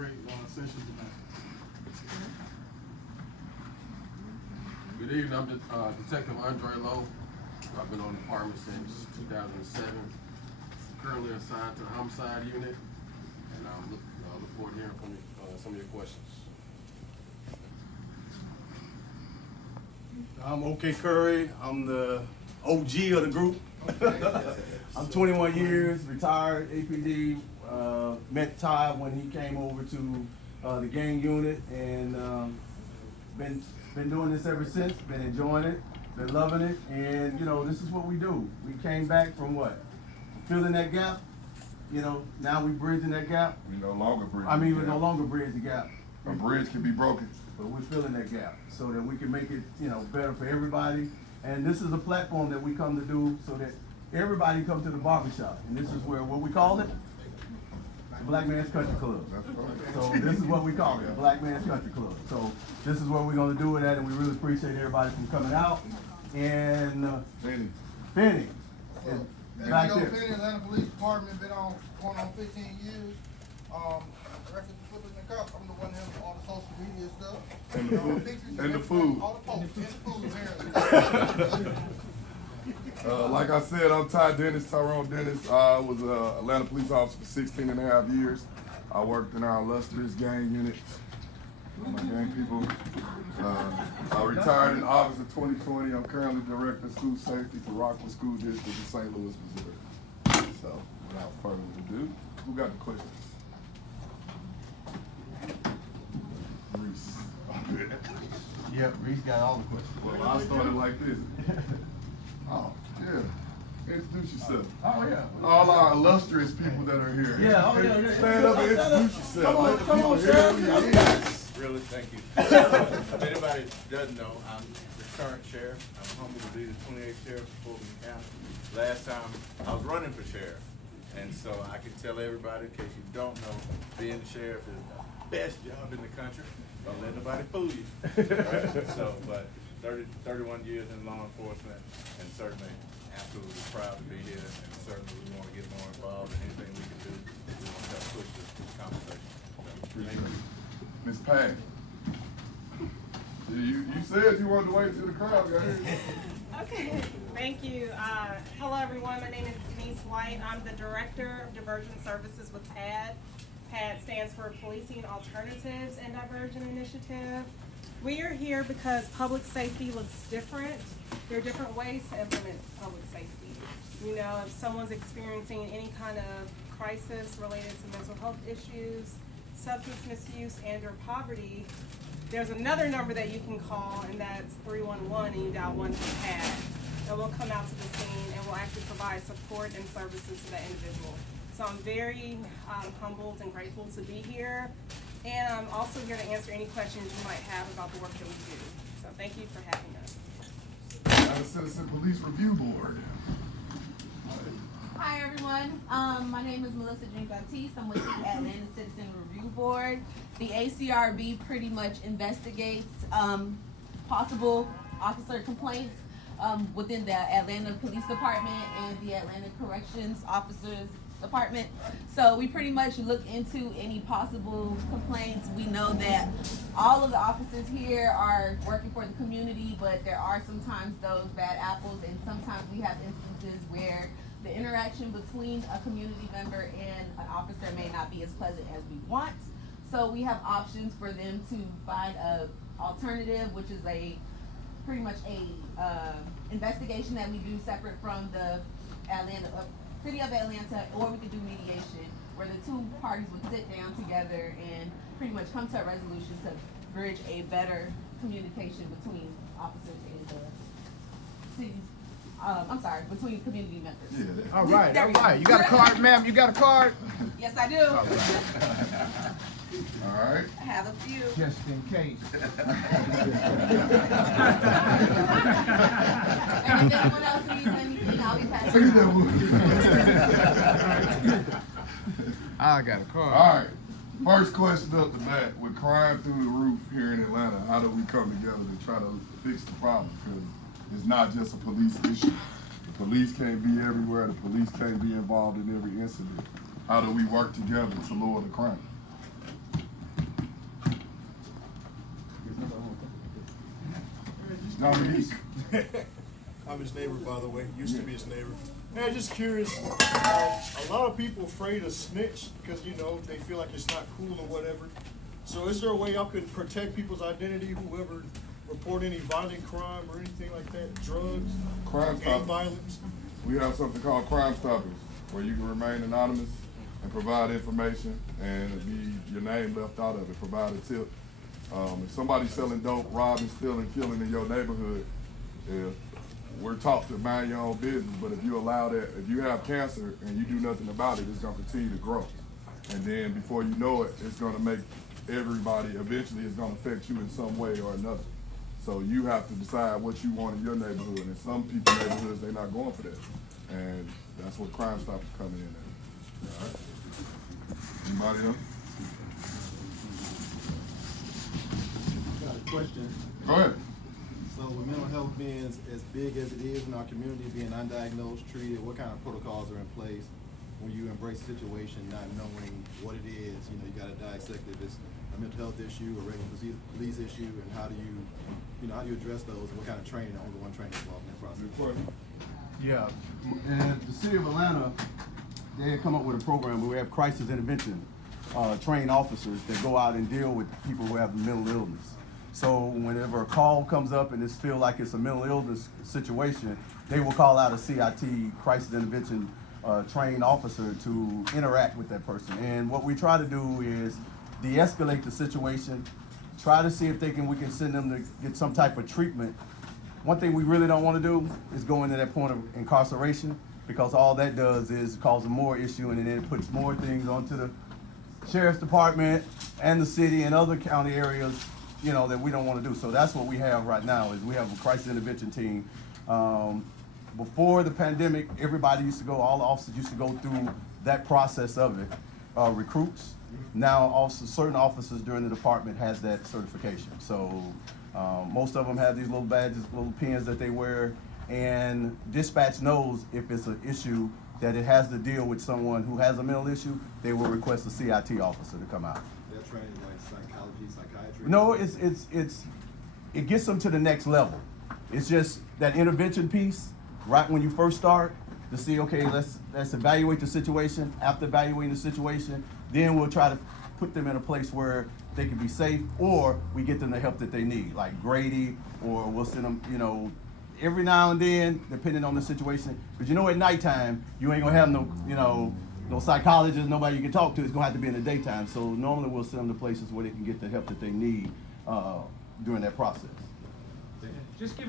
great session tonight. Good evening, I'm Detective Andre Lowe. I've been on the department since 2007. Currently assigned to the homicide unit, and I look forward to hearing from you, some of your questions. I'm OK Curry. I'm the OG of the group. I'm 21 years, retired APD. Met Todd when he came over to the gang unit, and been doing this ever since. Been enjoying it, been loving it, and you know, this is what we do. We came back from what? Filling that gap. You know, now we bridging that gap. We no longer bridge. I mean, we no longer bridge the gap. A bridge can be broken. But we're filling that gap so that we can make it, you know, better for everybody. And this is a platform that we come to do so that everybody come to the barbershop. And this is where, what we call it? The Black Man's Country Club. That's right. So this is what we call it, the Black Man's Country Club. So this is where we're gonna do it at, and we really appreciate everybody from coming out. And Finney is back there. Finney, Atlanta Police Department, been on going on 15 years. Records flipping the cup. I'm the one handling all the social media stuff. And the food. Pictures And the food. All the posts and the food, apparently. Like I said, I'm Tyrone Dennis. I was an Atlanta police officer for 16 and a half years. I worked in our illustrious gang unit. My gang people. I retired in August of 2020. I'm currently director of school safety for Rockland School District in St. Louis, Missouri. So, without further ado, who got the questions? Reese. Yep, Reese got all the questions. Well, I started like this. Oh, yeah. Introduce yourself. Oh, yeah. All our illustrious people that are here. Yeah, oh, yeah. Stand up and introduce yourself. Come on, Let the come people on, hear Sheriff. who you is. Really, thank you. If anybody doesn't know, I'm the current sheriff. I'm humbled to be the 28th sheriff of Fulton County. Last time I was running for sheriff, and so I can tell everybody, in case you don't know, being the sheriff is the best job in the country. Don't let nobody fool you. Right? So, but 31 years in law enforcement, and certainly absolutely proud to be here, and certainly we want to get more involved in anything we can do. We want to help push this conversation. Thank you. Miss Pat. You said you wanted to wait till the crowd got here. Okay, thank you. Hello everyone, my name is Denise White. I'm the Director of Diversion Services with PAD. PAD stands for Policing Alternatives and Diversion Initiative. We are here because public safety looks different. There are different ways to implement public safety. You know, if someone's experiencing any kind of crisis related to mental health issues, substance misuse, and or poverty, there's another number that you can call, and that's 311, and you dial 1 for PAD. And we'll come out to the scene and we'll actually provide support and services to that individual. So I'm very humbled and grateful to be here. And I'm also here to answer any questions you might have about the work that we do. So thank you for having us. Atlanta Citizen Police Review Board. Hi everyone, my name is Melissa Jean-Baptiste. I'm with the Atlanta Citizen Review Board. The ACRB pretty much investigates possible officer complaints within the Atlanta Police Department and the Atlanta Corrections Officers Department. So we pretty much look into any possible complaints. We know that all of the officers here are working for the community, but there are sometimes those bad apples, and sometimes we have instances where the interaction between a community member and an officer may not be as pleasant as we want. So we have options for them to find a alternative, which is a pretty much a investigation that we do separate from the City of Atlanta, or we could do mediation, where the two parties would sit down together and pretty much come to a resolution to bridge a better communication between officers and the cities. Between community members. Yeah. All right, all right. You got a card, ma'am? You got a card? Yes, I do. All right. I have a few. Just in case. And if anyone else needs anything, I'll be passing Look at it that out. I got a card. All right. First question up the bat. With crime through the roof here in Atlanta, how do we come together to try to fix the problem? Because it's not just a police issue. The police can't be everywhere. The police can't be involved in every incident. How do we work together to lower the crime? Dominique. I'm his neighbor, by the way. Used to be his neighbor. Hey, just curious. A lot of people afraid to snitch because they feel like it's not cool or whatever. So, is there a way y'all could protect people's identity? Whoever report any violent crime or anything like that, drugs, Crime gang Stoppers. violence? We have something called Crime Stoppers, where you can remain anonymous and provide information and be your name left out of it, provide a tip. If somebody's selling dope, robbing, stealing, killing in your neighborhood, we're taught to mind your own business, but if you allow that, if you have cancer and you do nothing about it, it's gonna continue to grow. And then before you know it, it's gonna make everybody, eventually it's gonna affect you in some way or another. So you have to decide what you want in your neighborhood. And some people's neighborhoods, they're not going for that. And that's what Crime Stoppers coming in at. All right? Anybody else? Got a question. Go ahead. So with mental health being as big as it is in our community, being undiagnosed, treated, what kind of protocols are in place when you embrace a situation not knowing what it is? You gotta dissect if it's a mental health issue, a regular police issue, and how do you address those? What kind of training, ongoing training involved in that process? Good question. Yeah, and the city of Atlanta, they had come up with a program where we have crisis intervention trained officers that go out and deal with people who have mental illness. So whenever a call comes up and it's feel like it's a mental illness situation, they will call out a CIT, crisis intervention trained officer to interact with that person. And what we try to do is de-escalate the situation, try to see if we can send them to get some type of treatment. One thing we really don't want to do is go into that point of incarceration, because all that does is cause more issue, and then it puts more things onto the sheriff's department and the city and other county areas, that we don't want to do. So that's what we have right now, is we have a crisis intervention team. Before the pandemic, everybody used to go, all the officers used to go through that process of it, recruits. Now also certain officers during the department has that certification. So most of them have these little badges, little pins that they wear, and dispatch knows if it's an issue that it has to deal with someone who has a mental issue, they will request a CIT officer to come out. They're trained like psychology, psychiatry? No, it gets them to the next level. It's just that intervention piece, right when you first start, to see, okay, let's evaluate the situation. After evaluating the situation, then we'll try to put them in a place where they can be safe, or we get them the help that they need, like Grady, or we'll send them, every now and then, depending on the situation. Because at nighttime, you ain't gonna have no psychologist, nobody you can talk to. It's gonna have to be in the daytime. So normally we'll send them to places where they can get the help that they need during that process. Just give